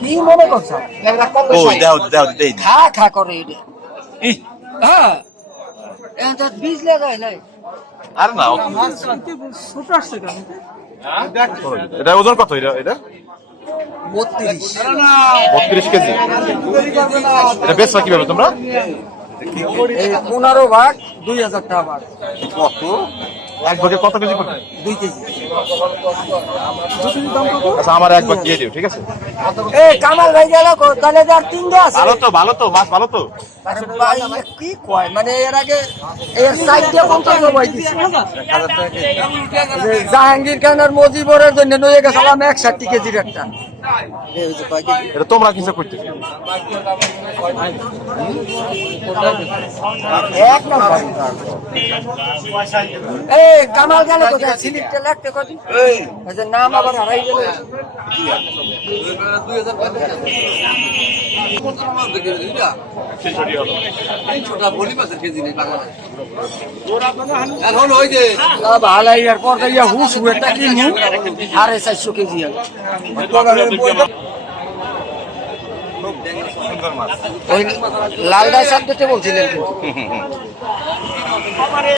কি মনে করছ? খা খা করে হ্যাঁ। এটা বীজ লাগাই নাই। আর না ছোট আসছে কেন এটা ওজন কত এটা এটা? বত্রিশ। বত্রিশ কেজি। এটা বেচবা কীভাবে তোমরা? পনেরো ভাগ দুই হাজার টাকা ভাগ। কত? এক ভাগে কত কেজি করবে দুই কেজি। আচ্ছা আমার এক ভাগ দিয়ে দিও ঠিক আছে? কামাল ভাই গেল তাহলে যার আছে? ভালো তো ভালো তো মাছ ভালো তো। আরে ভাই, এ কি কয়? মানে এর আগে এর সাইডে পঞ্চাশ জমাই দিছি। যে জাহাঙ্গীর খানের মজিবরের জন্য নয়ে গেছিলাম একষট্টি কেজির একটা। এটা তোমরা কিসে করতে এই কামাল গেল কোথায়? সিলিপটা লাগতে কত নাম আবার হারাই গেল। এখন ওই যে ভালাই আর পর ইয়া হুস হুয়েটা কিনু সাড়ে চারশো কেজি ওই লাল ডাই সাবজেক্টে বলছিলেন কিন্তু।